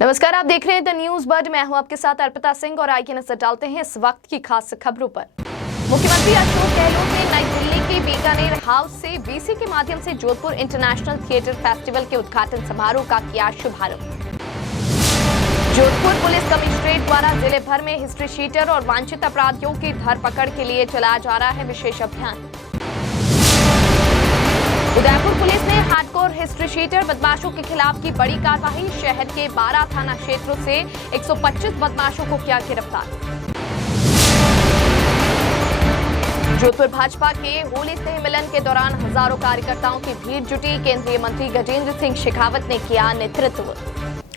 नमस्कार, आप देख रहे हैं द न्यूज बर्ड। मैं हूं आपके साथ अर्पिता सिंह और आइए नजर डालते हैं इस वक्त की खास खबरों पर। मुख्यमंत्री अशोक गहलोत ने नई दिल्ली के बीकानेर हाउस से वीसी के माध्यम से जोधपुर इंटरनेशनल थिएटर फेस्टिवल के उद्घाटन समारोह का किया शुभारंभ। जोधपुर पुलिस कमिश्नरेट द्वारा जिले भर में हिस्ट्री शीटर और वांछित अपराधियों की धरपकड़ के लिए चलाया जा रहा है विशेष अभियान। उदयपुर पुलिस ने हार्डकोर हिस्ट्री शीटर बदमाशों के खिलाफ की बड़ी कार्रवाई। शहर के 12 थाना क्षेत्रों से 125 बदमाशों को किया गिरफ्तार। जोधपुर भाजपा के होली स्नेह मिलन के दौरान हजारों कार्यकर्ताओं की भीड़ जुटी। केंद्रीय मंत्री गजेंद्र सिंह शेखावत ने किया नेतृत्व।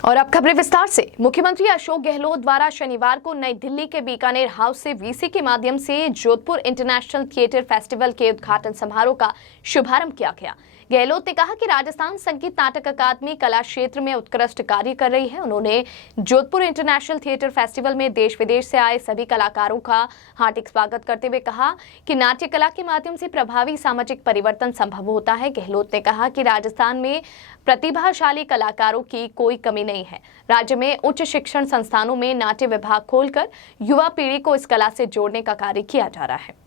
और अब खबरें विस्तार से। मुख्यमंत्री अशोक गहलोत द्वारा शनिवार को नई दिल्ली के बीकानेर हाउस से वीसी के माध्यम से जोधपुर इंटरनेशनल थिएटर फेस्टिवल के उद्घाटन समारोह का शुभारंभ किया गया। गहलोत ने कहा कि राजस्थान संगीत नाटक अकादमी कला क्षेत्र में उत्कृष्ट कार्य कर रही है। उन्होंने जोधपुर इंटरनेशनल थिएटर फेस्टिवल में देश विदेश से आए सभी कलाकारों का हार्दिक स्वागत करते हुए कहा कि नाट्य कला के माध्यम से प्रभावी सामाजिक परिवर्तन संभव होता है। गहलोत ने कहा कि राजस्थान में प्रतिभाशाली कलाकारों की कोई कमी नहीं है। राज्य में उच्च शिक्षण संस्थानों में नाट्य विभाग खोलकर युवा पीढ़ी को इस कला से जोड़ने का कार्य किया जा रहा है।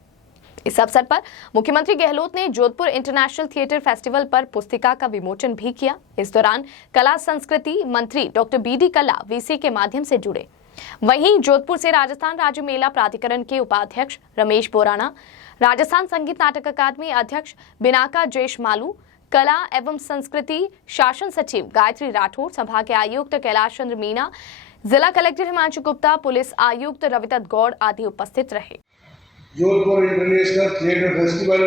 इस अवसर पर मुख्यमंत्री गहलोत ने जोधपुर इंटरनेशनल थिएटर फेस्टिवल पर पुस्तिका का विमोचन भी किया। इस दौरान कला संस्कृति मंत्री डॉक्टर बीडी कल्ला वीसी के माध्यम से जुड़े। वहीं जोधपुर से राजस्थान राज्य मेला प्राधिकरण के उपाध्यक्ष रमेश बोराना, राजस्थान संगीत नाटक अकादमी अध्यक्ष बिनाका जयशमालू, कला एवं संस्कृति शासन सचिव गायत्री राठौर, संभाग के आयुक्त कैलाश चंद्र मीणा, जिला कलेक्टर हिमांशु गुप्ता, पुलिस आयुक्त रविदत्त गौड़ आदि उपस्थित रहे। जोधपुर इंटरनेशनल थिएटर फेस्टिवल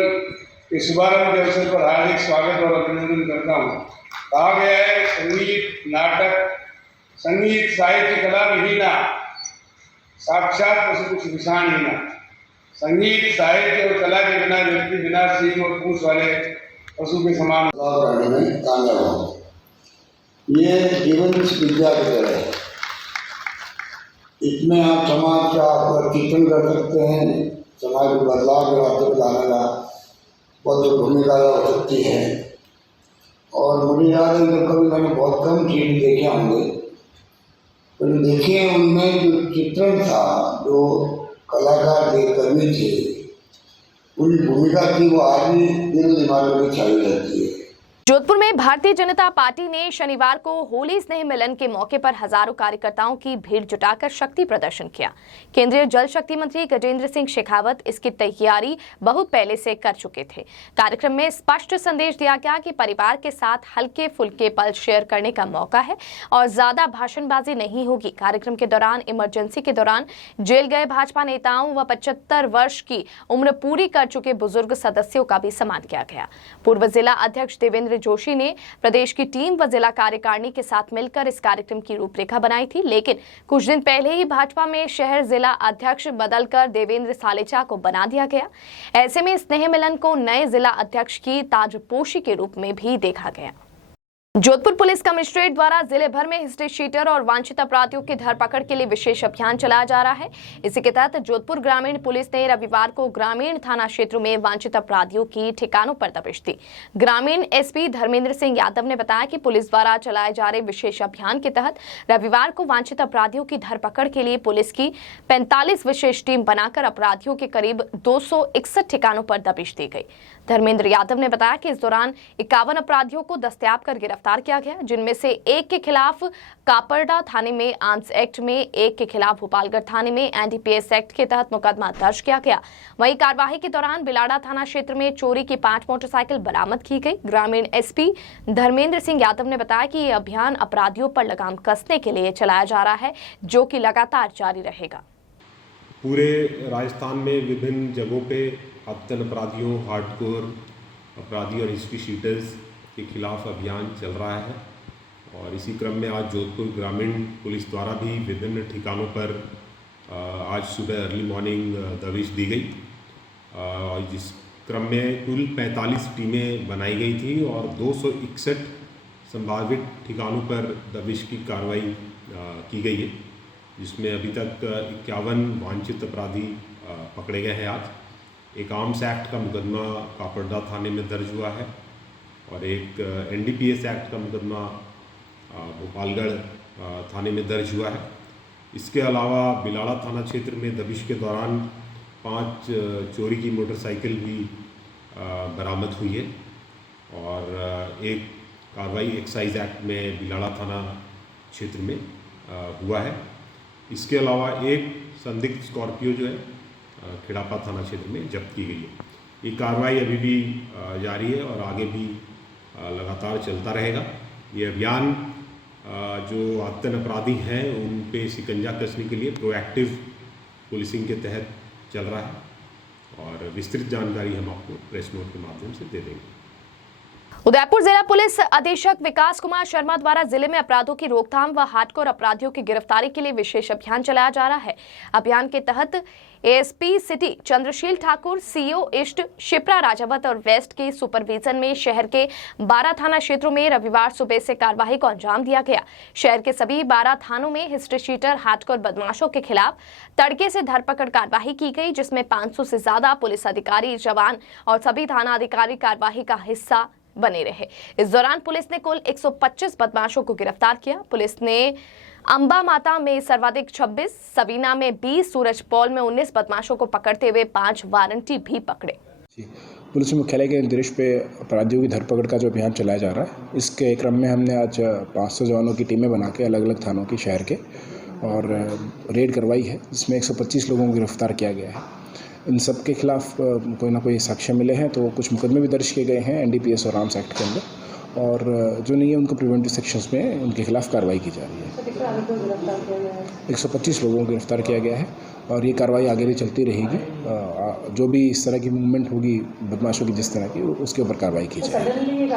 के शुभारंभ के अवसर पर हार्दिक स्वागत और अभिनंदन करता हूँ। कहा गया है संगीत नाटक संगीत साहित्य कला विहीना साक्षात पशु कुछ निशान हीना। संगीत साहित्य और कला के बिना व्यक्ति बिना सींग और पूंछ वाले पशु के समान में कामयाब हो। ये जीवन विद्या की तरह है। इसमें आप समाज का चिंतन कर सकते हैं, समाज में बदलाव के रास्ते पर लाने का बहुत भूमिका हो सकती है। और मुझे याद है जब कभी मैंने बहुत कम चीज़ देखे होंगे, तो देखे उनमें जो चित्रण था, जो कलाकार के कर्मी थे, उनकी भूमिका थी, वो आज भी दिल दिमाग में छाई रहती है। जोधपुर में भारतीय जनता पार्टी ने शनिवार को होली स्नेह मिलन के मौके पर हजारों कार्यकर्ताओं की भीड़ जुटाकर शक्ति प्रदर्शन किया। केंद्रीय जल शक्ति मंत्री गजेंद्र सिंह शेखावत इसकी तैयारी बहुत पहले से कर चुके थे। कार्यक्रम में स्पष्ट संदेश दिया गया कि परिवार के साथ हल्के फुल्के पल शेयर करने का मौका है और ज्यादा भाषणबाजी नहीं होगी। कार्यक्रम के दौरान इमरजेंसी के दौरान जेल गए भाजपा नेताओं व 75 वर्ष की उम्र पूरी कर चुके बुजुर्ग सदस्यों का भी सम्मान किया गया। पूर्व जिला अध्यक्ष देवेंद्र जोशी ने प्रदेश की टीम व जिला कार्यकारिणी के साथ मिलकर इस कार्यक्रम की रूपरेखा बनाई थी, लेकिन कुछ दिन पहले ही भाजपा में शहर जिला अध्यक्ष बदलकर देवेंद्र सालेचा को बना दिया गया। ऐसे में स्नेह मिलन को नए जिला अध्यक्ष की ताजपोशी के रूप में भी देखा गया। जोधपुर पुलिस कमिश्नरेट द्वारा जिले भर में हिस्ट्री शीटर और वांछित अपराधियों की धरपकड़ के लिए विशेष अभियान चलाया जा रहा है। इसी के तहत जोधपुर ग्रामीण पुलिस ने रविवार को ग्रामीण थाना क्षेत्रों में वांछित अपराधियों की ठिकानों पर दबिश दी। ग्रामीण एसपी धर्मेंद्र सिंह यादव ने बताया कि पुलिस द्वारा चलाए जा रहे विशेष अभियान के तहत रविवार को वांछित अपराधियों की धरपकड़ के लिए पुलिस की 45 विशेष टीम बनाकर अपराधियों के करीब 261 ठिकानों पर दबिश दी गई। धर्मेंद्र यादव ने बताया कि इस दौरान 51 अपराधियों को दस्तयाब कर गिरफ्तार किया गया, जिनमें से एक के खिलाफ कापरडा थाने में आर्म्स एक्ट में, एक के खिलाफ भोपालगढ़ थाने में एनडीपीएस एक्ट के तहत मुकदमा दर्ज किया गया। वहीं कार्यवाही के दौरान बिलाड़ा थाना क्षेत्र में चोरी की 5 मोटरसाइकिल बरामद की गई। ग्रामीण एसपी धर्मेंद्र सिंह यादव ने बताया कि ये अभियान अपराधियों पर लगाम कसने के लिए चलाया जा रहा है, जो कि लगातार जारी रहेगा। पूरे राजस्थान में विभिन्न जगहों पे आतंक अपराधियों, हार्डकोर अपराधियों और हिस्ट्री शीटर्स के खिलाफ अभियान चल रहा है। और इसी क्रम में आज जोधपुर ग्रामीण पुलिस द्वारा भी विभिन्न ठिकानों पर आज सुबह अर्ली मॉर्निंग दबिश दी गई। और जिस क्रम में कुल 45 टीमें बनाई गई थी और 261 संभावित ठिकानों पर दबिश की कार्रवाई की गई है, जिसमें अभी तक 51 वांछित अपराधी पकड़े गए हैं। आज एक आर्म्स एक्ट का मुकदमा कापरडा थाने में दर्ज हुआ है और एक एनडीपीएस एक्ट का मुकदमा भोपालगढ़ थाने में दर्ज हुआ है। इसके अलावा बिलाड़ा थाना क्षेत्र में दबिश के दौरान 5 चोरी की मोटरसाइकिल भी बरामद हुई है और एक कार्रवाई एक्साइज एक्ट में बिलाड़ा थाना क्षेत्र में हुआ है। इसके अलावा एक संदिग्ध स्कॉर्पियो जो है खिड़ापा थाना क्षेत्र में जब्त की गई है। ये कार्रवाई अभी भी जारी है और आगे भी लगातार चलता रहेगा। ये अभियान जो आतंक अपराधी हैं उन पे शिकंजा कसने के लिए प्रोएक्टिव पुलिसिंग के तहत चल रहा है और विस्तृत जानकारी हम आपको प्रेस नोट के माध्यम से दे देंगे। उदयपुर जिला पुलिस अधीक्षक विकास कुमार शर्मा द्वारा जिले में अपराधों की रोकथाम व हार्डकोर अपराधियों की गिरफ्तारी के लिए विशेष अभियान चलाया जा रहा है। अभियान के तहत ASP city Chandrasheel Thakur, CO east Shipra Rajawat और वेस्ट के सुपरविजन में शहर के 12 थाना क्षेत्रों में रविवार सुबह से कार्यवाही को अंजाम दिया गया। शहर के सभी 12 थानों में हिस्ट्री शीटर हार्डकोर बदमाशों के खिलाफ तड़के से धरपकड़ कार्यवाही की गई, जिसमें 500 से ज्यादा पुलिस अधिकारी, जवान और सभी थाना अधिकारी कार्यवाही का हिस्सा बने रहे। इस दौरान पुलिस ने कुल 125 बदमाशों को गिरफ्तार किया। पुलिस ने अंबा माता में सर्वाधिक 26, सवीना में 20, सूरजपौल में 19 बदमाशों को पकड़ते हुए 5 वारंटी भी पकड़े। पुलिस मुख्यालय के निर्देश पे अपराधियों की धरपकड़ का जो अभियान चलाया जा रहा है, इसके क्रम में हमने आज 500 जवानों की टीमें बना के अलग अलग थानों की शहर के और रेड करवाई है, जिसमें 125 लोगों को गिरफ्तार किया गया है। इन सब के खिलाफ कोई ना कोई साक्ष्य मिले हैं तो कुछ मुकदमे भी दर्ज किए गए हैं एनडीपीएस और आर्म्स एक्ट के अंदर, और जो नहीं है उनको प्रिवेंटिव सेक्शंस में उनके खिलाफ कार्रवाई की जा रही है। 125 लोगों को गिरफ्तार किया गया है और ये कार्रवाई आगे भी चलती रहेगी। जो भी इस तरह की मूवमेंट होगी बदमाशों की जिस तरह की, उसके ऊपर कार्रवाई की जाएगी।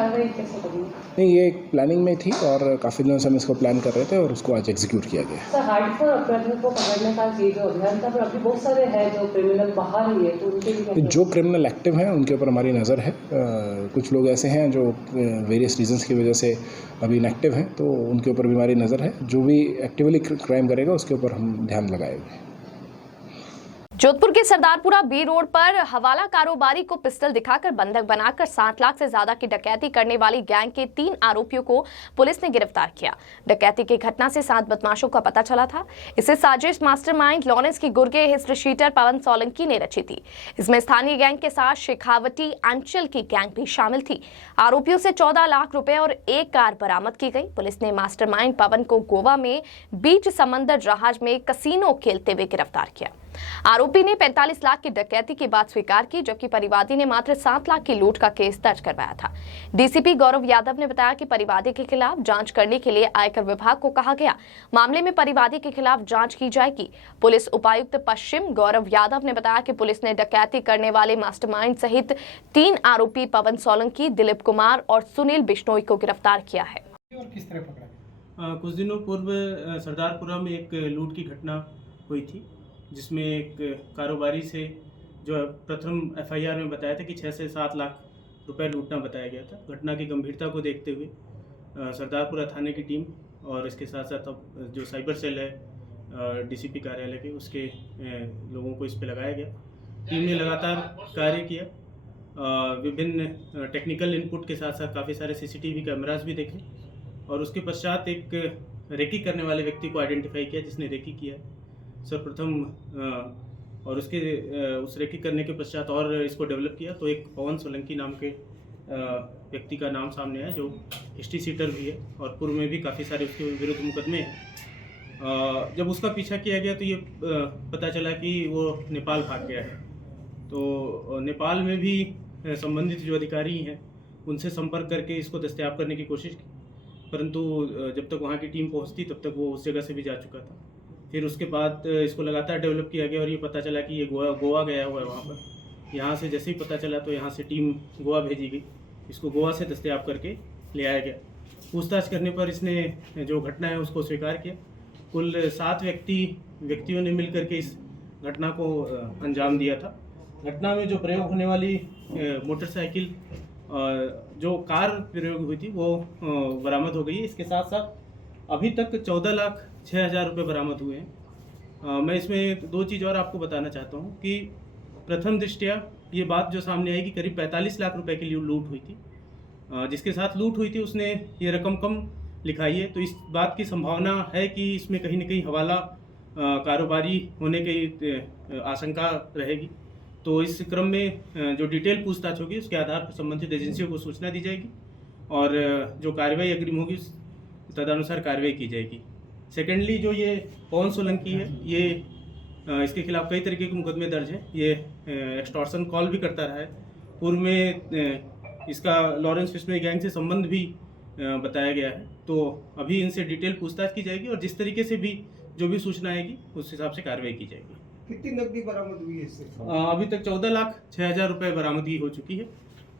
नहीं, ये एक प्लानिंग में थी और काफ़ी दिनों से हम इसको प्लान कर रहे थे और उसको आज एग्जीक्यूट किया गया। सर, हार्डकोर अपराधियों को पकड़ने का ये जो अभियान था, अभी बहुत सारे हैं जो क्रिमिनल बाहर ही है, तो उनके लिए जो क्रिमिनल एक्टिव हैं उनके ऊपर हमारी नज़र है। कुछ लोग ऐसे हैं जो वेरियस रीजंस की वजह से अभी इनएक्टिव हैं, तो उनके ऊपर भी हमारी नज़र है। जो भी एक्टिवली क्राइम करेगा उसके ऊपर हम ध्यान लगाएंगे। जोधपुर के सरदारपुरा बी रोड पर हवाला कारोबारी को पिस्टल दिखाकर बंधक बनाकर 7 लाख से ज्यादा की डकैती करने वाली गैंग के 3 आरोपियों को पुलिस ने गिरफ्तार किया। डकैती की घटना से 7 बदमाशों का पता चला था। इसे साजिश मास्टरमाइंड लॉरेंस की गुर्गे हिस्ट्री शीटर पवन सोलंकी ने रची थी। इसमें स्थानीय गैंग के साथ शेखावटी अंचल की गैंग भी शामिल थी। आरोपियों से 14 लाख रुपए और एक कार बरामद की गई। पुलिस ने मास्टरमाइंड पवन को गोवा में बीच समंदर जहाज में कसीनो खेलते हुए गिरफ्तार किया। आरोपी ने 45 लाख की डकैती की बात स्वीकार की, जबकि परिवादी ने मात्र 7 लाख की लूट का केस दर्ज करवाया था। डीसीपी गौरव यादव ने बताया कि परिवादी के खिलाफ जांच करने के लिए आयकर विभाग को कहा गया। मामले में परिवादी के खिलाफ जांच की जाएगी। पुलिस उपायुक्त पश्चिम गौरव यादव ने बताया कि पुलिस ने डकैती करने वाले मास्टरमाइंड सहित 3 आरोपी पवन सोलंकी, दिलीप कुमार और सुनील बिश्नोई को गिरफ्तार किया है। और किस तरह पकड़ा? कुछ दिनों पूर्व सरदारपुरा में एक लूट की घटना हुई थी, जिसमें एक कारोबारी से जो प्रथम एफआईआर में बताया था कि 6 से 7 लाख रुपए लूटना बताया गया था। घटना की गंभीरता को देखते हुए सरदारपुरा थाने की टीम और इसके साथ साथ अब जो साइबर सेल है डीसीपी कार्यालय के, उसके लोगों को इस पे लगाया गया। टीम ने लगातार कार्य किया, विभिन्न टेक्निकल इनपुट के साथ साथ काफ़ी सारे सीसीटीवी कैमरास भी देखे और उसके पश्चात एक रेकी करने वाले व्यक्ति को आइडेंटिफाई किया जिसने रेकी किया सर्वप्रथम, और उसके उस रेकी करने के पश्चात और इसको डेवलप किया तो एक पवन सोलंकी नाम के व्यक्ति का नाम सामने आया जो हिस्ट्री सीटर भी है और पूर्व में भी काफ़ी सारे उसके विरुद्ध मुकदमे हैं। जब उसका पीछा किया गया तो ये पता चला कि वो नेपाल भाग गया है। तो नेपाल में भी संबंधित जो अधिकारी हैं उनसे संपर्क करके इसको दस्तयाब करने की कोशिश की, परंतु जब तक वहाँ की टीम पहुँचती तब तक वो उस जगह से भी जा चुका था। फिर उसके बाद इसको लगातार डेवलप किया गया और ये पता चला कि ये गोवा गया हुआ है वहाँ पर। यहाँ से जैसे ही पता चला तो यहाँ से टीम गोवा भेजी गई, इसको गोवा से दस्तयाब करके ले आया गया। पूछताछ करने पर इसने जो घटना है उसको स्वीकार किया। कुल 7 व्यक्तियों ने मिलकर के इस घटना को अंजाम दिया था। घटना में जो प्रयोग होने वाली मोटरसाइकिल, जो कार प्रयोग हुई थी वो बरामद हो गई है। इसके साथ साथ अभी तक 14,06,000 रुपये बरामद हुए हैं। मैं इसमें 2 चीज़ और आपको बताना चाहता हूँ कि प्रथम दृष्टया ये बात जो सामने आई कि करीब 45 लाख रुपए की लूट हुई थी। जिसके साथ लूट हुई थी उसने ये रकम कम लिखाई है, तो इस बात की संभावना है कि इसमें कहीं न कहीं हवाला कारोबारी होने की आशंका रहेगी। तो इस क्रम में जो डिटेल पूछताछ होगी उसके आधार पर संबंधित एजेंसियों को सूचना दी जाएगी और जो कार्रवाई अग्रिम होगी तदनुसार कार्रवाई की जाएगी। सेकेंडली, जो ये पवन सोलंकी है, ये इसके खिलाफ कई तरीके के मुकदमे दर्ज हैं। ये एक्सटॉर्शन कॉल भी करता रहा है। पूर्व में इसका लॉरेंस बिश्नोई गैंग से संबंध भी बताया गया है। तो अभी इनसे डिटेल पूछताछ की जाएगी और जिस तरीके से भी जो भी सूचना आएगी उस हिसाब से कार्रवाई की जाएगी। कितनी नकदी बरामद हुई है इससे? अभी तक 14,06,000 रुपये बरामदगी हो चुकी है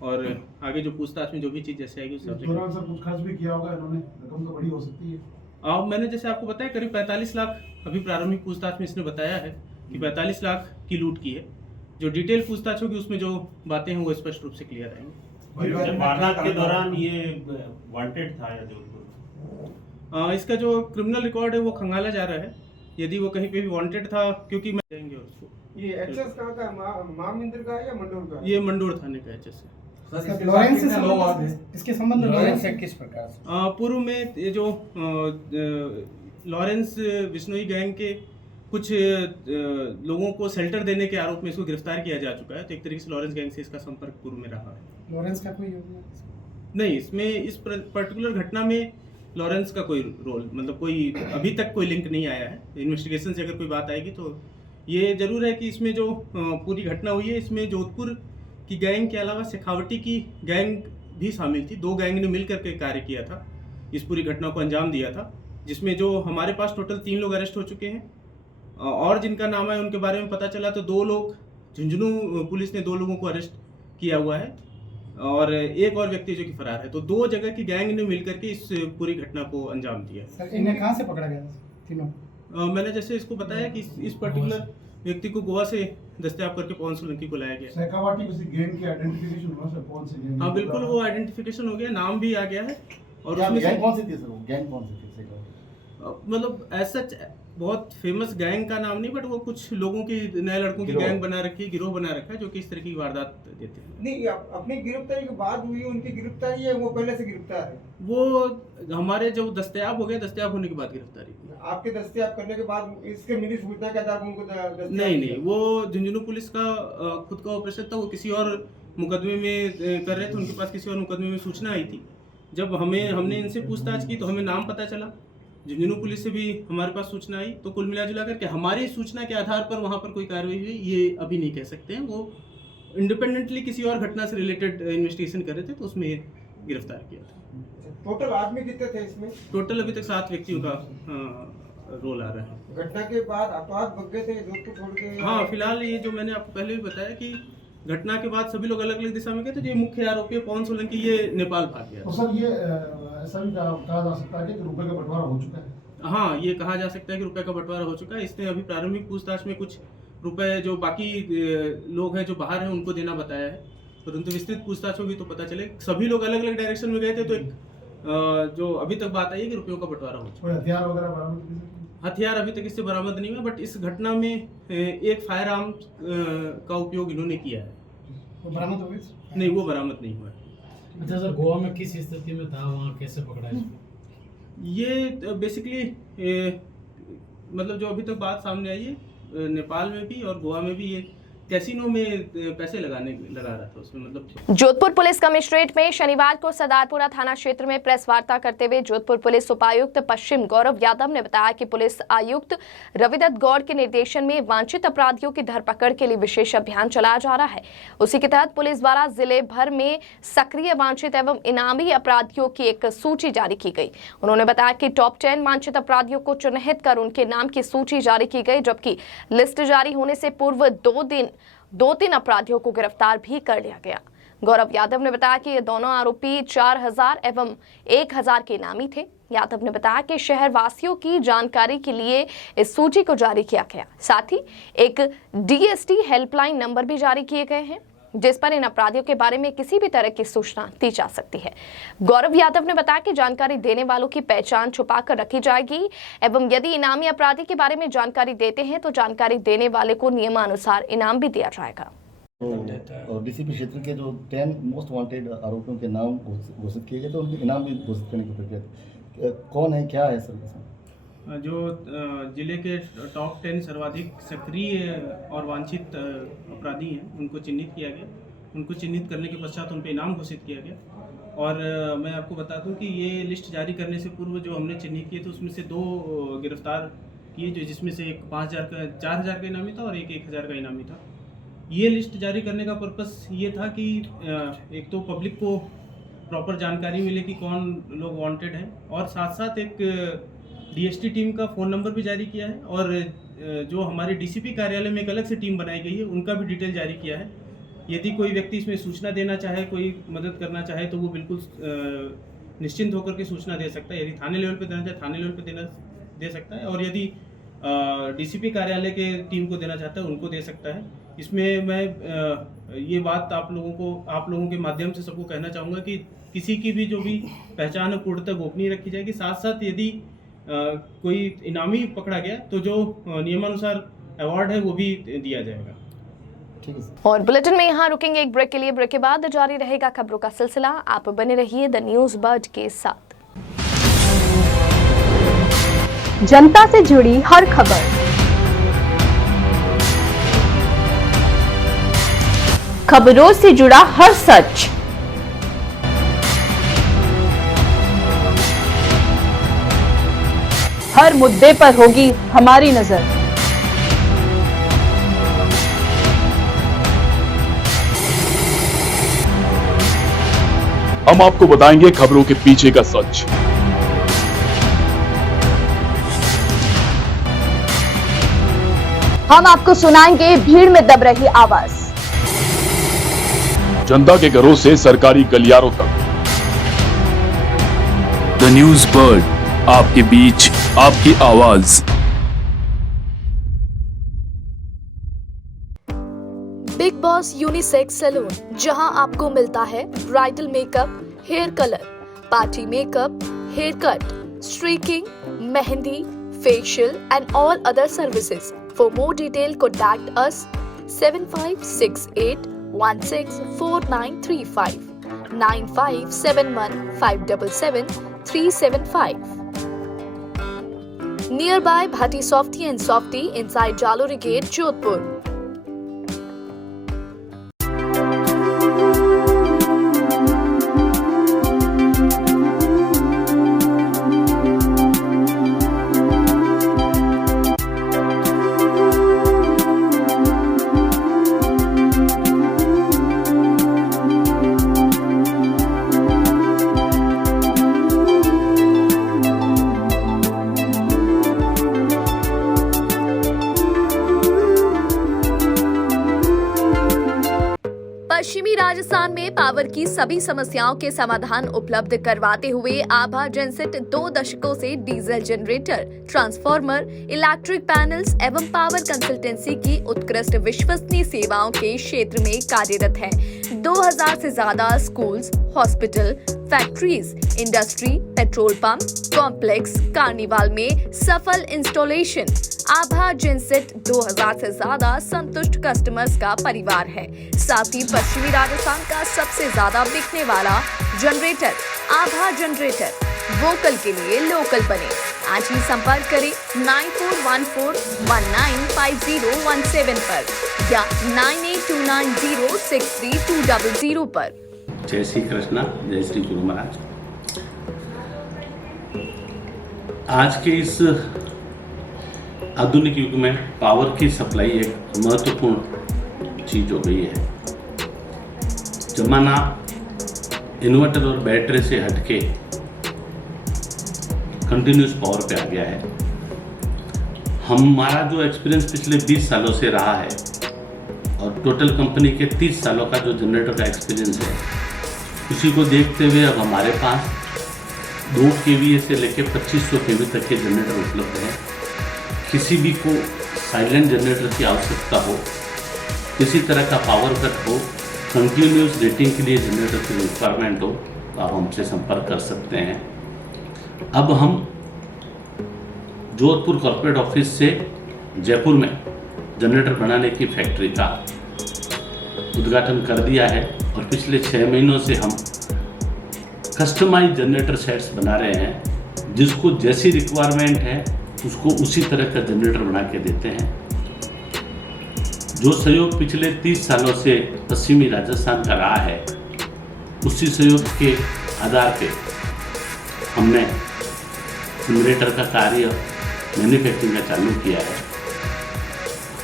और आगे जो पूछताछ में जो भी चीज़ जैसे आएगी उस हिसाब से। दौरान सर कुछ खर्च भी किया होगा इन्होंने, रकम तो बड़ी हो सकती है। मैंने जैसे आपको बताया करीब 45 लाख अभी प्रारंभिक पूछताछ में इसने बताया है कि 45 लाख की लूट की है। जो डिटेल पूछताछ होगी उसमें जो बातें हैं वो स्पष्ट रूप से क्लियर आएंगी। वारदात के दौरान ये वांटेड था या जोधपुर? इसका जो क्रिमिनल रिकॉर्ड है वो खंगाला जा रहा है। यदि वो कहीं पे भी वांटेड था, क्योंकि मैं जाएंगे उसको। ये एक्सेस कहाँ का है? महामिंद्र का है या मंडोर का है? ये मंडोर थाने का एचएस है। लॉरेंस से इसके संबंध में लॉरेंस से किस प्रकार से? पूर्व में ये जो लॉरेंस बिश्नोई गैंग के कुछ लोगों को शेल्टर देने के आरोप में इसको गिरफ्तार किया जा चुका है। तो एक तरीके से लॉरेंस गैंग से इसका संपर्क पूर्व में रहा है। लॉरेंस का कोई योजना नहीं, इसमें इस पर्टिकुलर घटना में लॉरेंस का कोई रोल, मतलब कोई अभी तक कोई लिंक नहीं आया है। इन्वेस्टिगेशन से अगर कोई बात आएगी तो ये जरूर है कि इसमें जो पूरी घटना हुई है इसमें जोधपुर की गैंग के अलावा शेखावटी की गैंग भी शामिल थी। 2 गैंग ने मिलकर के कार्य किया था, इस पूरी घटना को अंजाम दिया था, जिसमें जो हमारे पास टोटल 3 लोग अरेस्ट हो चुके हैं और जिनका नाम है उनके बारे में पता चला तो 2 लोग, झुंझुनू पुलिस ने 2 लोगों को अरेस्ट किया हुआ है और एक और व्यक्ति जो कि फरार है। तो 2 जगह की गैंग ने मिलकर के इस पूरी घटना को अंजाम दिया। सर इन्हें कहाँ से पकड़ा गया तीनों? मैंने जैसे इसको बताया कि इस पर्टिकुलर व्यक्ति को गोवा से दस्तयाब करके पवन सोलंकी को लाया गया। शेखावटी किसी गैंग की आइडेंटिफिकेशन हुआ सर? कौन से गैंग? हाँ बिल्कुल, वो आइडेंटिफिकेशन हो गया, नाम भी आ गया है। और उसमें गैंग कौन सी थी सर? वो गैंग कौन सी थी? मतलब ऐसा बहुत फेमस गैंग का नाम नहीं, बट वो कुछ लोगों की, नए लड़कों की गैंग बना रखी है, गिरोह बना रखा है जो कि इस तरह की वारदात देते हैं। नहीं, अपनी गिरफ्तारी के बाद हुई उनकी गिरफ्तारी है, वो पहले से गिरफ्तार है? वो हमारे जो दस्तयाब हो गए, दस्तयाब होने के बाद गिरफ्तारी की। आपके दस्तयाब करने के बाद इसके मिली सूचना के आधार पर उनको नहीं, वो झुंझुनू पुलिस का खुद का ऑपरेशन था। वो किसी और मुकदमे में कर रहे थे, उनके पास किसी और मुकदमे में सूचना आई थी। जब हमने इनसे पूछताछ की तो हमें नाम पता चला, झुंझुनू पुलिस से भी हमारे पास सूचना आई। तो कुल मिला जुला करके हमारी सूचना के आधार पर वहाँ पर कोई कार्रवाई हुई ये अभी नहीं कह सकते हैं। वो इंडिपेंडेंटली किसी और घटना से रिलेटेड इन्वेस्टिगेशन कर रहे थे तो उसमें गिरफ्तार किया था। टोटल आदमी कितने थे इसमें? टोटल अभी तक 7 व्यक्तियों का रोल आ रहा है। घटना के बाद अपराध भग गए थे जोधपुर छोड़ के? हाँ, फिलहाल ये जो मैंने आपको पहले भी बताया कि घटना के बाद सभी लोग अलग अलग दिशा में गए। तो ये मुख्य आरोपी पवन सोलंकी ये नेपाल भाग गया। तो सर ये ऐसा भी कहा जा सकता है कि रुपए का बंटवारा हो चुका है? हाँ, ये कहा जा सकता है कि रुपए का बंटवारा हो चुका है। इसने अभी प्रारंभिक पूछताछ में कुछ रुपए जो बाकी लोग हैं जो बाहर हैं उनको देना बताया है, परंतु विस्तृत पूछताछ होगी तो पता चले। सभी लोग अलग अलग डायरेक्शन में गए थे। तो एक जो अभी तक बात आई है कि रुपयों का बंटवारा हो चुका है। हथियार वगैरह बरामद? हथियार अभी तक इससे बरामद नहीं हुआ, बट इस घटना में एक फायर आर्म का उपयोग इन्होंने किया है। वो बरामद हो गई? नहीं, वो बरामद नहीं हुआ है। अच्छा सर, गोवा में किस स्थिति में था, वहाँ कैसे पकड़ा इसको? ये बेसिकली मतलब जो अभी तक बात सामने आई है, नेपाल में भी और गोवा में भी ये कैसीनो में पैसे लगा रहा था उसमें। मतलब जोधपुर पुलिस कमिश्नरेट में शनिवार को सरदारपुरा थाना क्षेत्र में प्रेस वार्ता करते हुए जोधपुर पुलिस उपायुक्त पश्चिम गौरव यादव ने बताया कि पुलिस आयुक्त रविदत्त गौड़ के निर्देशन में वांछित अपराधियों की धरपकड़ के लिए विशेष अभियान चलाया जा रहा है। उसी के तहत पुलिस द्वारा जिले भर में सक्रिय वांछित एवं इनामी अपराधियों की एक सूची जारी की गई। उन्होंने बताया कि टॉप 10 वांछित अपराधियों को चिन्हित कर उनके नाम की सूची जारी की गई, जबकि लिस्ट जारी होने से पूर्व 2-3 अपराधियों को गिरफ्तार भी कर लिया गया। गौरव यादव ने बताया कि ये दोनों आरोपी 4000 एवं 1000 के इनामी थे। यादव ने बताया कि शहर वासियों की जानकारी के लिए इस सूची को जारी किया गया। साथ ही एक DST हेल्पलाइन नंबर भी जारी किए गए हैं, जिस पर इन अपराधियों के बारे में किसी भी तरह की सूचना दी जा सकती है। गौरव यादव ने बताया कि जानकारी देने वालों की पहचान छुपा कर रखी जाएगी एवं यदि इनामी अपराधी के बारे में जानकारी देते हैं तो जानकारी देने वाले को नियमानुसार इनाम भी दिया जाएगा। तो डीसीपी क्षेत्र के जो 10 मोस्ट वांटेड आरोपियों के नाम घोषित किए गए थे, उनके इनाम भी घोषित करने की प्रक्रिया कौन है, क्या है सर इसमें? जो जिले के टॉप 10 सर्वाधिक सक्रिय और वांछित अपराधी हैं उनको चिन्हित किया गया। उनको चिन्हित करने के पश्चात उन पर इनाम घोषित किया गया। और मैं आपको बता दूं कि ये लिस्ट जारी करने से पूर्व जो हमने चिन्हित किए थे उसमें से 2 गिरफ्तार किए, जो जिसमें से एक 4,000 का इनामी था और एक 1,000 का इनामी था। ये लिस्ट जारी करने का पर्पस ये था कि एक तो पब्लिक को प्रॉपर जानकारी मिले कि कौन लोग वांटेड हैं, और साथ साथ एक डीएसटी टीम का फ़ोन नंबर भी जारी किया है, और जो हमारे डीसीपी कार्यालय में एक अलग से टीम बनाई गई है उनका भी डिटेल जारी किया है। यदि कोई व्यक्ति इसमें सूचना देना चाहे, कोई मदद करना चाहे तो वो बिल्कुल निश्चिंत होकर के सूचना दे सकता है। यदि थाने लेवल पे देना चाहे थाने लेवल पे दे सकता है, और यदि डीसीपी कार्यालय के टीम को देना चाहता है उनको दे सकता है। इसमें मैं ये बात आप लोगों के माध्यम से सबको कहना चाहूँगा कि किसी की भी जो भी पहचान है पूर्णतः गोपनीय रखी जाएगी। साथ साथ यदि कोई इनामी पकड़ा गया तो जो नियमानुसार अवार्ड है वो भी दिया जाएगा। ठीक है सर। और बुलेटिन में यहाँ रुकेंगे एक ब्रेक के लिए। ब्रेक के बाद जारी रहेगा खबरों का सिलसिला। आप बने रहिए द न्यूज़ बर्ड के साथ। जनता से जुड़ी हर खबर, खबरों से जुड़ा हर सच, हर मुद्दे पर होगी हमारी नजर। हम आपको बताएंगे खबरों के पीछे का सच। हम आपको सुनाएंगे भीड़ में दब रही आवाज। जनता के घरों से सरकारी गलियारों तक। द न्यूज़ बर्ड, आपके बीच, आपकी आवाज। बिग बॉस यूनिसेक्स सैलून, जहां आपको मिलता है bridal makeup, hair colour, party makeup, hair cut, streaking, mehndi, facial and all other services. For more detail, contact us 7568164935 9571577375. Nearby Bhatti Softy and Softy inside Jalori Gate, Jodhpur. पश्चिमी राजस्थान में power की सभी समस्याओं के समाधान उपलब्ध करवाते हुए आभा जेनसेट 2 दशकों से diesel generator, transformer, electric panels एवं पावर कंसल्टेंसी की उत्कृष्ट विश्वसनीय सेवाओं के क्षेत्र में कार्यरत है। 2000 से ज्यादा schools, hospital, factories, industry, petrol pump, complex, carnival में सफल इंस्टॉलेशन। आभा जेनसेट 2000 से ज्यादा संतुष्ट कस्टमर्स का परिवार है। साथ ही पश्चिमी राजस्थान का सबसे ज्यादा बिकने वाला जनरेटर आभा जनरेटर। वोकल के लिए लोकल बने। आज ही संपर्क करें 9414195017 पर या 9829063200 पर। जय श्री कृष्णा, जय श्री गुरु महाराज। आज के इस आधुनिक युग में पावर की सप्लाई एक महत्वपूर्ण चीज हो गई है। जमाना इन्वर्टर और बैटरी से हटके कंटिन्यूस पावर पे आ गया है। हमारा जो एक्सपीरियंस पिछले 20 सालों से रहा है और टोटल कंपनी के 30 सालों का जो जनरेटर का एक्सपीरियंस है, उसी को देखते हुए अब हमारे पास 2 kVA से लेकर 2500 kV तक के जनरेटर उपलब्ध हैं। किसी भी को साइलेंट जनरेटर की आवश्यकता हो, किसी तरह का पावर कट हो, कंटिन्यूस रेटिंग के लिए जनरेटर की रिक्वायरमेंट हो, तो आप हमसे संपर्क कर सकते हैं। अब हम जोधपुर कॉर्पोरेट ऑफिस से जयपुर में जनरेटर बनाने की फैक्ट्री का उद्घाटन कर दिया है और पिछले 6 महीनों से हम कस्टमाइज जनरेटर सेट्स बना रहे हैं जिसको जैसी रिक्वायरमेंट है उसको उसी तरह का जनरेटर बना के देते हैं। जो सहयोग पिछले 30 सालों से पश्चिमी राजस्थान का रहा है, उसी सहयोग के आधार पे हमने जनरेटर का कार्य मैन्युफैक्चरिंग का चालू किया है।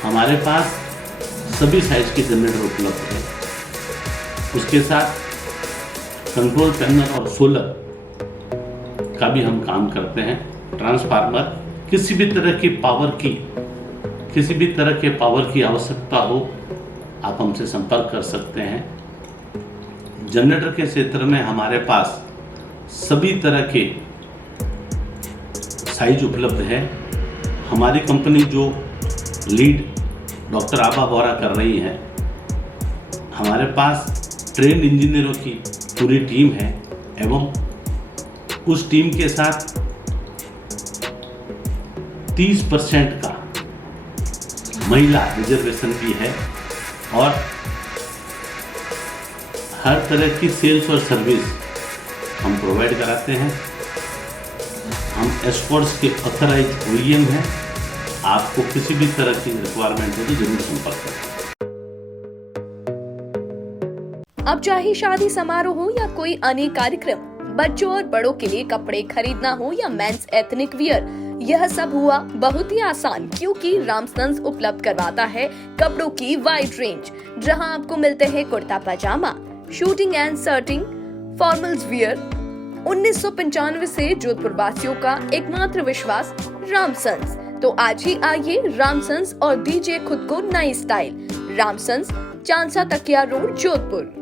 हमारे पास सभी साइज के जनरेटर उपलब्ध है। उसके साथ कंट्रोल पैनल और सोलर का भी हम काम करते हैं। ट्रांसफार्मर, किसी भी तरह के पावर की आवश्यकता हो, आप हमसे संपर्क कर सकते हैं। जनरेटर के क्षेत्र में हमारे पास सभी तरह के साइज उपलब्ध है। हमारी कंपनी जो लीड डॉक्टर आभा बोरा कर रही है, हमारे पास ट्रेन इंजीनियरों की पूरी टीम है एवं उस टीम के साथ 30% का महिला रिजर्वेशन भी है और हर तरह की सेल्स और सर्विस हम प्रोवाइड कराते हैं। हम एस्कॉर्ट्स के ऑथराइज OEM हैं। आपको किसी भी तरह की रिक्वायरमेंट हो तो जरूर संपर्क करें। अब चाहे शादी समारोह हो या कोई अन्य कार्यक्रम, बच्चों और बड़ों के लिए कपड़े खरीदना हो या मेंस एथनिक वियर, यह सब हुआ बहुत ही आसान, क्योंकि रामसंस उपलब्ध करवाता है कपड़ों की वाइड रेंज, जहां आपको मिलते हैं kurta pajama, suiting and shirting, formals wear. 1995 से जोधपुर वासियों का एकमात्र विश्वास रामसंस। तो आज ही आइए रामसंस और दीजिए खुद को नई स्टाइल। रामसंस, चांदसा तकिया रोड, जोधपुर।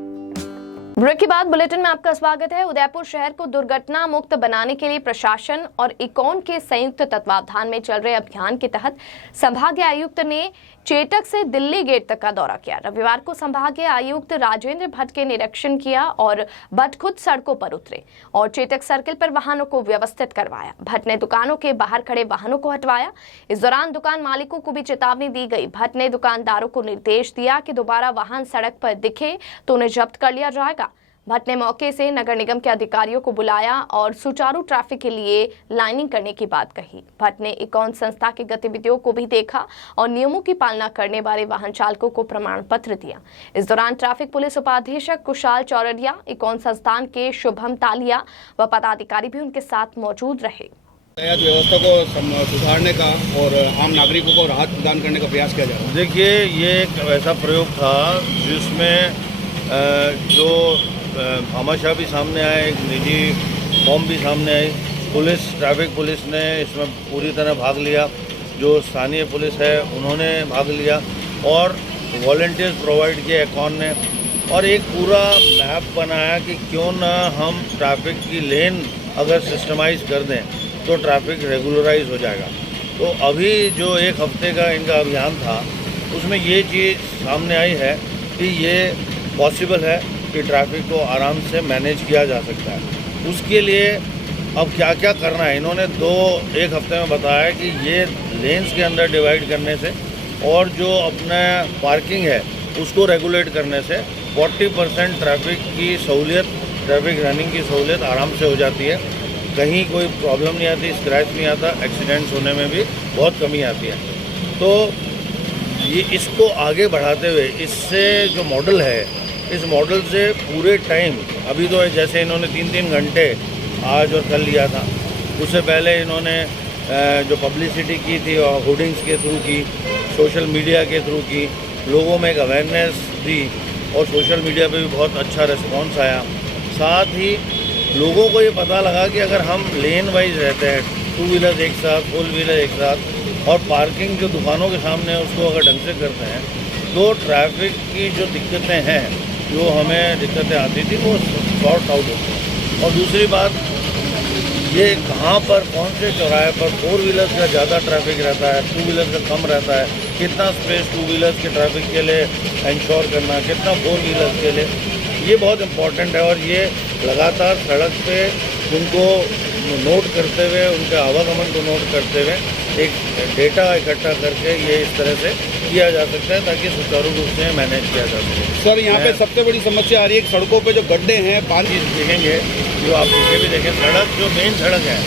ब्रेक के बाद बुलेटिन में आपका स्वागत है। उदयपुर शहर को दुर्घटना मुक्त बनाने के लिए प्रशासन और इकॉन के संयुक्त तत्वावधान में चल रहे अभियान के तहत संभागीय आयुक्त ने चेतक से दिल्ली गेट तक का दौरा किया। रविवार को संभागीय आयुक्त राजेंद्र भट्ट के निरीक्षण किया और भट्ट खुद सड़कों पर उतरे और चेतक सर्किल पर वाहनों को व्यवस्थित करवाया। भट्ट ने दुकानों के बाहर खड़े वाहनों को हटवाया। इस दौरान दुकान मालिकों को भी चेतावनी दी गई। भट्ट ने दुकानदारों को निर्देश दिया कि दोबारा वाहन सड़क पर दिखे तो उन्हें जब्त कर लिया जाएगा। भट्ट ने मौके से नगर निगम के अधिकारियों को बुलाया और सुचारू ट्रैफिक के लिए लाइनिंग करने की बात कही। भट्ट ने इकॉन संस्था की गतिविधियों को भी देखा और नियमों की पालना करने वाले वाहन चालकों को प्रमाण पत्र दिया। इस दौरान ट्रैफिक पुलिस उपाधीक्षक कुशाल चौरडिया, इकॉन संस्थान के शुभम तालिया व पदाधिकारी भी उनके साथ मौजूद रहे। यातायात व्यवस्था को सुधारने का और आम नागरिकों को राहत प्रदान करने का प्रयास किया जा रहा है। देखिए, ये एक ऐसा प्रयोग था जिसमें जो भामाशाह भी सामने आए, एक निजी फॉर्म भी सामने आई। पुलिस, ट्रैफिक पुलिस ने इसमें पूरी तरह भाग लिया, जो स्थानीय पुलिस है उन्होंने भाग लिया और वॉलंटियर्स प्रोवाइड किए इकॉन ने, और एक पूरा मैप बनाया कि क्यों ना हम ट्रैफिक की लेन अगर सिस्टमाइज कर दें तो ट्रैफिक रेगुलराइज हो जाएगा। तो अभी जो एक हफ्ते का इनका अभियान था उसमें ये चीज़ सामने आई है कि ये पॉसिबल है कि ट्रैफिक को आराम से मैनेज किया जा सकता है। उसके लिए अब क्या क्या करना है, इन्होंने एक हफ्ते में बताया कि ये लेन्स के अंदर डिवाइड करने से और जो अपना पार्किंग है उसको रेगुलेट करने से 40% ट्रैफिक की सहूलियत, ट्रैफिक रनिंग की सहूलियत आराम से हो जाती है। कहीं कोई प्रॉब्लम नहीं आती, स्क्रैच नहीं आता, एक्सीडेंट्स होने में भी बहुत कमी आती है। तो ये इसको आगे बढ़ाते हुए इससे जो मॉडल है, इस मॉडल से पूरे टाइम, अभी तो जैसे इन्होंने 3-3 घंटे आज और कल लिया था, उससे पहले इन्होंने जो पब्लिसिटी की थी और होर्डिंग्स के थ्रू की, सोशल मीडिया के थ्रू की, लोगों में एक अवेयरनेस दी और सोशल मीडिया पे भी बहुत अच्छा रिस्पॉन्स आया। साथ ही लोगों को ये पता लगा कि अगर हम लेन वाइज रहते हैं, 2 व्हीलर एक साथ, 4 व्हीलर एक साथ, और पार्किंग जो दुकानों के सामने है उसको अगर ढंग से करते हैं तो ट्रैफिक की जो दिक्कतें हैं, जो हमें दिक्कतें आती थी, वो सॉर्ट आउट होती हैं। और दूसरी बात, ये कहाँ पर, कौन से चौराहे पर 4 व्हीलर्स का ज़्यादा ट्रैफिक रहता है, 2 व्हीलर्स का कम रहता है, कितना स्पेस 2 व्हीलर्स के ट्रैफिक के लिए इंश्योर करना, कितना 4 व्हीलर्स के लिए, ये बहुत इम्पॉर्टेंट है। और ये लगातार सड़क पे उनको नोट करते हुए, उनके आवागमन को नोट करते हुए एक डेटा इकट्ठा करके ये इस तरह से किया जा सकता है ताकि सुचारू रूप से मैनेज किया जा सके। सर, यहाँ पे सबसे बड़ी समस्या आ रही है कि सड़कों पे जो गड्ढे हैं, पानी देखेंगे, जो आप पीछे भी देखें, सड़क जो मेन सड़क है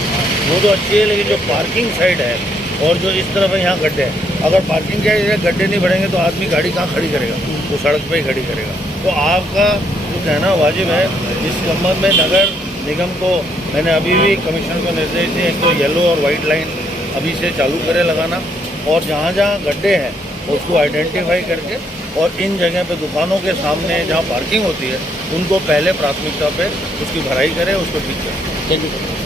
वो तो अच्छी है, लेकिन जो पार्किंग साइड है और जो इस तरफ है यहाँ गड्ढे हैं, अगर पार्किंग के गड्ढे नहीं बढ़ेंगे तो आदमी गाड़ी कहाँ खड़ी करेगा, वो सड़क पे ही खड़ी करेगा। तो आपका जो कहना वाजिब है, इस संबंध में नगर निगम को मैंने अभी भी कमिश्नर को निर्देश दिए, एक तो येलो और वाइट लाइन अभी से चालू करें लगाना, और जहाँ जहाँ गड्ढे हैं उसको आइडेंटिफाई करके और इन जगह पे दुकानों के सामने जहाँ पार्किंग होती है उनको पहले प्राथमिकता पे उसकी भराई करें, उसको ठीक करें।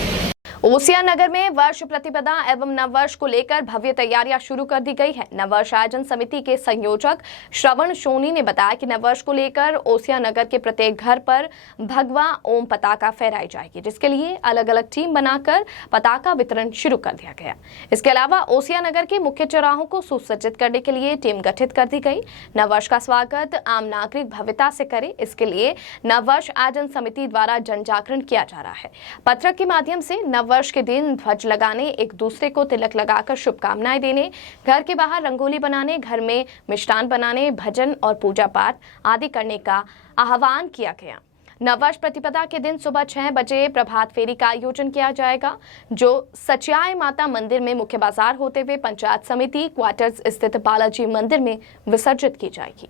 ओसिया नगर में वर्ष प्रतिपदा एवं नववर्ष को लेकर भव्य तैयारियां शुरू कर दी गई है। नववर्ष आयोजन समिति के संयोजक श्रवण सोनी ने बताया कि नववर्ष को लेकर ओसिया नगर के प्रत्येक घर पर भगवा ओम पताका फहराई जाएगी, जिसके लिए अलग अलग टीम बनाकर पताका वितरण शुरू कर दिया गया। इसके अलावा ओसिया नगर के मुख्य चौराहों को सुसज्जित करने के लिए टीम गठित कर दी गई। नववर्ष का स्वागत आम नागरिक भव्यता से करे, इसके लिए नववर्ष आयोजन समिति द्वारा जन जागरण किया जा रहा है। पत्रक के माध्यम से नववर्ष के दिन ध्वज लगाने, एक दूसरे को तिलक लगाकर शुभकामनाएं देने, घर के बाहर रंगोली बनाने, घर में मिष्ठान बनाने, भजन और पूजा पाठ आदि करने का आह्वान किया गया। नववर्ष प्रतिपदा के दिन सुबह 6 बजे प्रभात फेरी का आयोजन किया जाएगा, जो सचियाय माता मंदिर में मुख्य बाजार होते हुए पंचायत समिति क्वार्टर्स स्थित बालाजी मंदिर में विसर्जित की जाएगी।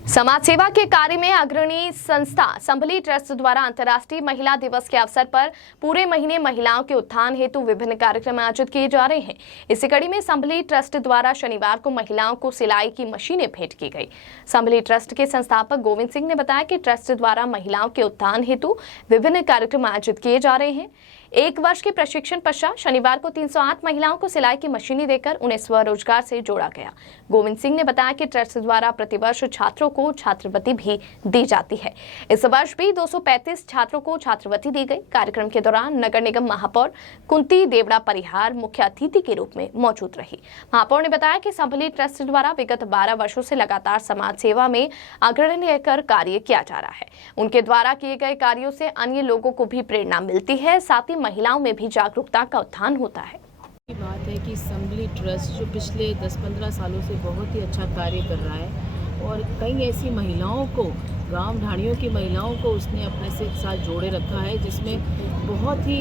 समाज सेवा के कार्य में अग्रणी संस्था संभली ट्रस्ट द्वारा अंतर्राष्ट्रीय महिला दिवस के अवसर पर पूरे महीने महिलाओं के उत्थान हेतु विभिन्न कार्यक्रम आयोजित किए जा रहे हैं। इसी कड़ी में संभली ट्रस्ट द्वारा शनिवार को महिलाओं को सिलाई की मशीनें भेंट की गई। संभली ट्रस्ट के संस्थापक गोविंद सिंह ने बताया कि ट्रस्ट द्वारा महिलाओं के उत्थान हेतु विभिन्न कार्यक्रम आयोजित किए जा रहे हैं। 1 वर्ष के प्रशिक्षण पश्चात शनिवार को 308 महिलाओं को सिलाई की मशीनें देकर उन्हें स्वरोजगार से जोड़ा गया। गोविंद सिंह ने बताया कि ट्रस्ट द्वारा प्रतिवर्ष छात्रों को छात्रवृत्ति भी दी जाती है। इस वर्ष भी 235 छात्रों को छात्रवृत्ति दी गई। कार्यक्रम के दौरान नगर निगम महापौर कुंती देवड़ा परिहार मुख्य अतिथि के रूप में मौजूद रही। महापौर ने बताया कि संभली ट्रस्ट द्वारा विगत 12 वर्षों से लगातार समाज सेवा में अग्रणी रहकर कार्य किया जा रहा है। उनके द्वारा किए गए कार्यों से अन्य लोगों को भी प्रेरणा मिलती है, साथ ही महिलाओं में भी जागरूकता का उत्थान होता है। बात है कि संभली ट्रस्ट जो पिछले 10-15 सालों से बहुत ही अच्छा कार्य कर रहा है और कई ऐसी महिलाओं को, गांव ढाणियों की महिलाओं को उसने अपने से साथ जोड़े रखा है, जिसमें बहुत ही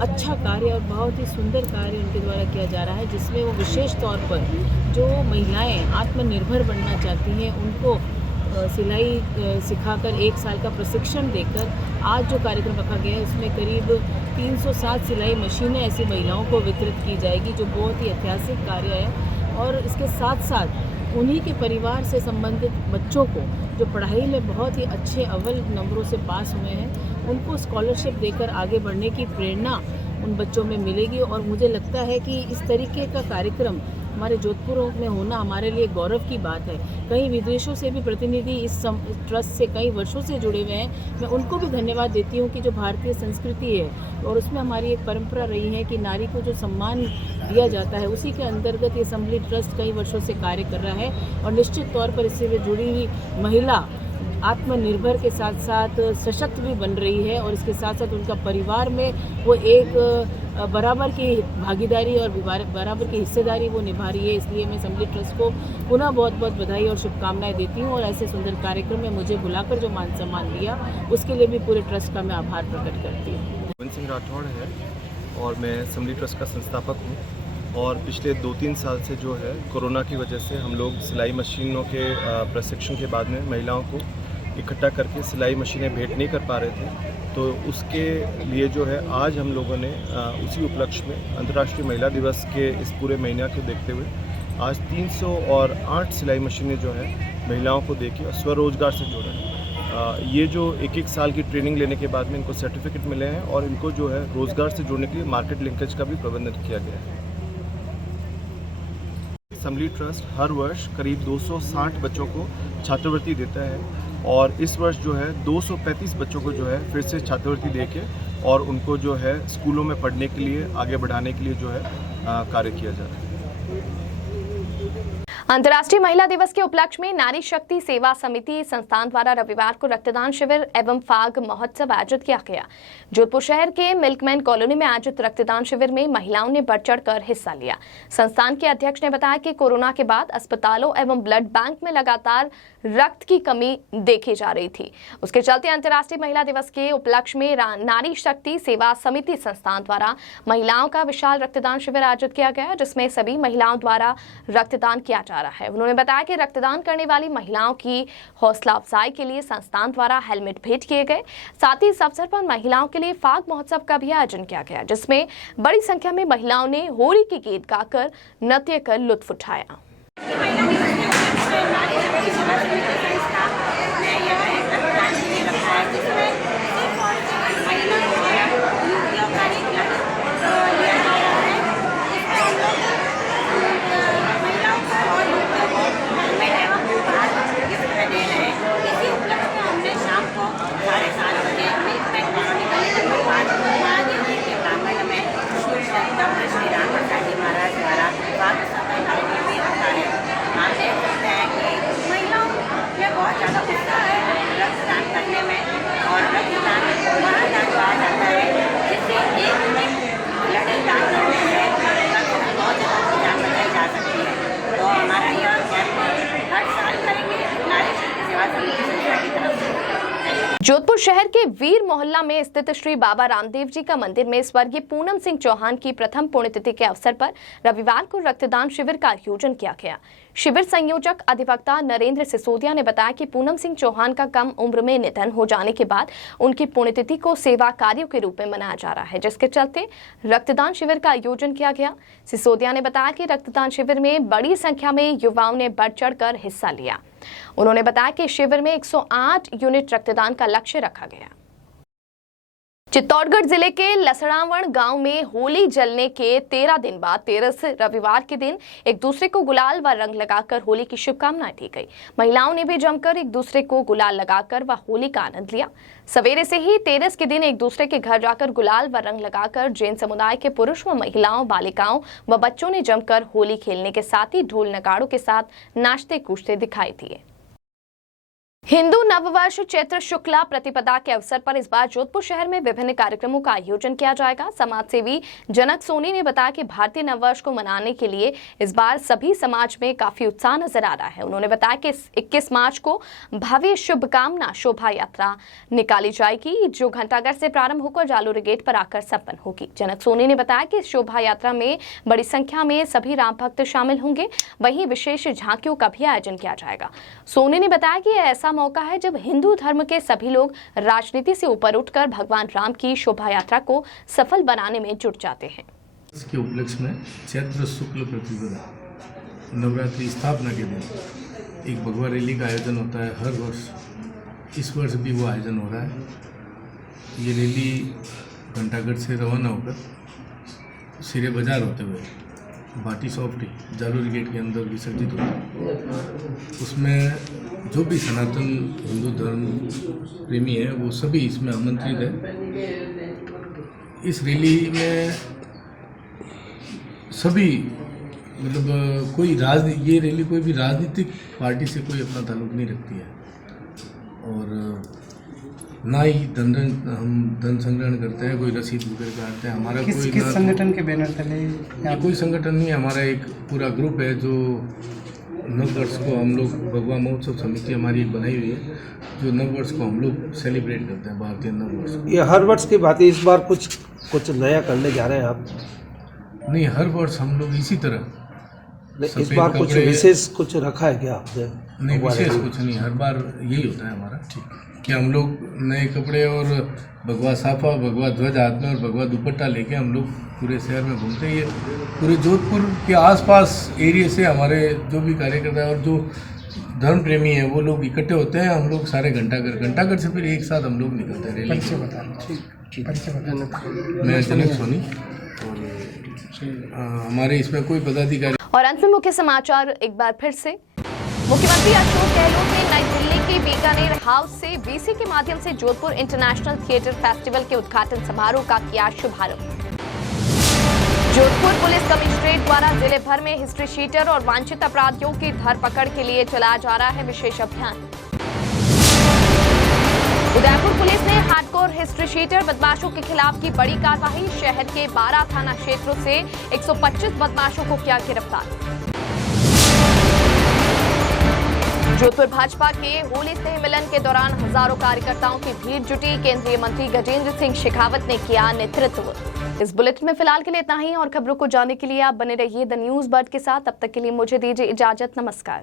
अच्छा कार्य और बहुत ही सुंदर कार्य उनके द्वारा किया जा रहा है, जिसमें वो विशेष तौर पर जो महिलाएं आत्मनिर्भर बनना चाहती हैं उनको सिलाई सिखाकर 1 साल का प्रशिक्षण देकर आज जो कार्यक्रम रखा गया है उसमें करीब 307 सिलाई मशीनें ऐसी महिलाओं को वितरित की जाएगी, जो बहुत ही ऐतिहासिक कार्य है। और इसके साथ साथ उन्हीं के परिवार से संबंधित बच्चों को जो पढ़ाई में बहुत ही अच्छे अव्वल नंबरों से पास हुए हैं, उनको स्कॉलरशिप देकर आगे बढ़ने की प्रेरणा उन बच्चों में मिलेगी। और मुझे लगता है कि इस तरीके का कार्यक्रम हमारे जोधपुर में होना हमारे लिए गौरव की बात है। कई विदेशों से भी प्रतिनिधि इस ट्रस्ट से कई वर्षों से जुड़े हुए हैं। मैं उनको भी धन्यवाद देती हूँ कि जो भारतीय संस्कृति है और उसमें हमारी एक परंपरा रही है कि नारी को जो सम्मान दिया जाता है, उसी के अंतर्गत ये संभली ट्रस्ट कई वर्षों से कार्य कर रहा है। और निश्चित तौर पर इससे जुड़ी हुई महिला आत्मनिर्भर के साथ साथ सशक्त भी बन रही है और इसके साथ साथ उनका परिवार में वो एक बराबर की भागीदारी और बराबर की हिस्सेदारी वो निभा रही है। इसलिए मैं संभली ट्रस्ट को पुनः बहुत बहुत बधाई और शुभकामनाएं देती हूँ और ऐसे सुंदर कार्यक्रम में मुझे बुलाकर जो मान सम्मान दिया उसके लिए भी पूरे ट्रस्ट का मैं आभार प्रकट करती हूँ। गोविंद सिंह राठौड़ है और मैं संभली ट्रस्ट का संस्थापक हूँ और पिछले 2-3 साल से जो है कोरोना की वजह से हम लोग सिलाई मशीनों के प्रशिक्षण के बाद में महिलाओं को इकट्ठा करके सिलाई मशीनें भेंट नहीं कर पा रहे थे, तो उसके लिए जो है आज हम लोगों ने उसी उपलक्ष्य में अंतर्राष्ट्रीय महिला दिवस के इस पूरे महीना को देखते हुए आज 308 सिलाई मशीनें जो है महिलाओं को देके और स्वरोजगार से जोड़ा। ये जो 1-1 साल की ट्रेनिंग लेने के बाद में इनको सर्टिफिकेट मिले हैं और इनको जो है रोज़गार से जोड़ने के लिए मार्केट लिंकेज का भी प्रबंधन किया गया है। संभली ट्रस्ट हर वर्ष करीब 260 बच्चों को छात्रवृत्ति देता है और इस वर्ष जो है 235 बच्चों को जो है फिर से छात्रवृत्ति देके और उनको जो है स्कूलों में पढ़ने के लिए आगे बढ़ाने के लिए जो है कार्य किया जा रहा है। अंतर्राष्ट्रीय महिला दिवस के उपलक्ष्य में नारी शक्ति सेवा समिति संस्थान द्वारा रविवार को रक्तदान शिविर एवं फाग महोत्सव आयोजित किया गया। जोधपुर शहर के मिल्कमैन कॉलोनी में आयोजित रक्तदान शिविर में महिलाओं ने बढ़ चढ़कर हिस्सा लिया। संस्थान के अध्यक्ष ने बताया कि कोरोना के बाद अस्पतालों एवं ब्लड बैंक में लगातार रक्त की कमी देखी जा रही थी। उसके चलते अंतर्राष्ट्रीय महिला दिवस के उपलक्ष्य में नारी शक्ति सेवा समिति संस्थान द्वारा महिलाओं का विशाल रक्तदान शिविर आयोजित किया गया, जिसमें सभी महिलाओं द्वारा रक्तदान किया जा रहा है। उन्होंने बताया कि रक्तदान करने वाली महिलाओं की हौसला अफजाई के लिए संस्थान द्वारा हेलमेट भेंट किए गए। साथ ही इस अवसर पर महिलाओं के लिए फाग महोत्सव का भी आयोजन किया गया, जिसमें बड़ी संख्या में महिलाओं ने होली के गीत गाकर नृत्य कर लुत्फ उठाया। जोधपुर शहर के वीर मोहल्ला में स्थित श्री बाबा रामदेव जी का मंदिर में स्वर्गीय पूनम सिंह चौहान की प्रथम पुण्यतिथि के अवसर पर रविवार को रक्तदान शिविर का आयोजन किया गया। शिविर संयोजक अधिवक्ता नरेंद्र सिसोदिया ने बताया कि पूनम सिंह चौहान का कम उम्र में निधन हो जाने के बाद उनकी पुण्यतिथि को सेवा कार्यों के रूप में मनाया जा रहा है, जिसके चलते रक्तदान शिविर का आयोजन किया गया। सिसोदिया ने बताया कि रक्तदान शिविर में बड़ी संख्या में युवाओं ने बढ़ चढ़कर हिस्सा लिया। उन्होंने बताया कि शिविर में 108 यूनिट रक्तदान का लक्ष्य रखा गया। चित्तौड़गढ़ जिले के लसड़ावण गांव में होली जलने के 13 दिन बाद 13 रविवार के दिन एक दूसरे को गुलाल व रंग लगाकर होली की शुभकामनाएं दी गई। महिलाओं ने भी जमकर एक दूसरे को गुलाल लगाकर व होली का आनंद लिया। सवेरे से ही 13 के दिन एक दूसरे के घर जाकर गुलाल व रंग लगाकर जैन समुदाय के पुरुष व महिलाओं, बालिकाओं व बच्चों ने जमकर होली खेलने के साथ ही ढोल नगाड़ों के साथ नाचते कूदते दिखाई दिए। हिंदू नववर्ष चैत्र शुक्ला प्रतिपदा के अवसर पर इस बार जोधपुर शहर में विभिन्न कार्यक्रमों का आयोजन किया जाएगा। समाज सेवी जनक सोनी ने बताया कि भारतीय नववर्ष को मनाने के लिए इस बार सभी समाज में काफी उत्साह नजर आ रहा है। उन्होंने बताया कि 21 मार्च को भव्य शुभकामना शोभा यात्रा निकाली जाएगी, जो घंटाघर से प्रारंभ होकर जालोरी गेट पर आकर संपन्न होगी। जनक सोनी ने बताया कि इस शोभा यात्रा में बड़ी संख्या में सभी राम भक्त शामिल होंगे। वहीं विशेष झांकियों का भी आयोजन किया जाएगा। सोनी ने बताया कि ऐसा मौका है जब हिंदू धर्म के सभी लोग राजनीति से ऊपर उठकर भगवान राम की शोभा यात्रा को सफल बनाने में जुट जाते हैं। इसके उपलक्ष्य में चैत्र शुक्ल प्रतिपदा नवरात्रि स्थापना के दिन एक भगवा रैली का आयोजन होता है हर वर्ष। इस वर्ष भी वो आयोजन हो रहा है। ये रैली घंटाघर से रवाना होकर सिरे बाजार होते हुए भाटी सॉफ्टी जालोरी गेट के अंदर विसर्जित होता है। उसमें जो भी सनातन हिंदू धर्म प्रेमी है वो सभी इसमें आमंत्रित है। इस रैली में सभी मतलब ये रैली कोई भी राजनीतिक पार्टी से कोई अपना ताल्लुक नहीं रखती है और ना ही हम धन संग्रहण करते हैं, कोई रसीद वगैरह काटते हैं। हमारा किस संगठन के बैनर तले? ये कोई संगठन नहीं है, हमारा एक पूरा ग्रुप है जो नववर्ष को हम लोग भगवा महोत्सव समिति हमारी एक बनाई हुई है, जो नववर्ष को हम लोग सेलिब्रेट करते हैं, भारतीय नववर्ष। ये हर वर्ष की बात है, इस बार कुछ नया करने जा रहे हैं आप? नहीं, हर वर्ष हम लोग इसी तरह। इस बार कुछ विशेष कुछ रखा है क्या आपने? नहीं, विशेष कुछ नहीं, हर बार यही होता है हमारा कि हम लोग नए कपड़े और भगवा साफा, भगवा ध्वज हाथ में और भगवा दुपट्टा लेके हम लोग पूरे शहर में घूमते हैं। ये पूरे जोधपुर के आसपास एरिया से हमारे जो भी कार्यकर्ता और जो धर्म प्रेमी हैं वो लोग इकट्ठे होते हैं। हम लोग सारे घंटाघर से फिर एक साथ हम लोग निकलते हैं रैली। मैं जनक सोनी और हमारे इसमें कोई पदाधिकारी। और अंत में मुख्य समाचार एक बार फिर से। मुख्यमंत्री अशोक गहलोत ने नई दिल्ली के बीकानेर हाउस से वीसी के माध्यम से जोधपुर इंटरनेशनल थिएटर फेस्टिवल के उद्घाटन समारोह का किया शुभारंभ। जोधपुर पुलिस कमिश्नरेट द्वारा जिले भर में हिस्ट्री शीटर और वांछित अपराधियों की धरपकड़ के लिए चलाया जा रहा है विशेष अभियान। उदयपुर पुलिस ने हार्डकोर हिस्ट्री शीटर बदमाशों के खिलाफ की बड़ी कार्रवाई। शहर के 12 थाना क्षेत्रों से 125 बदमाशों को किया गिरफ्तार। जोधपुर भाजपा के होली स्नेह मिलन के दौरान हजारों कार्यकर्ताओं की भीड़ जुटी। केंद्रीय मंत्री गजेंद्र सिंह शेखावत ने किया नेतृत्व। इस बुलेटिन में फिलहाल के लिए इतना ही और खबरों को जानने के लिए आप बने रहिए द न्यूज बर्ड के साथ। तब तक के लिए मुझे दीजिए इजाजत। नमस्कार।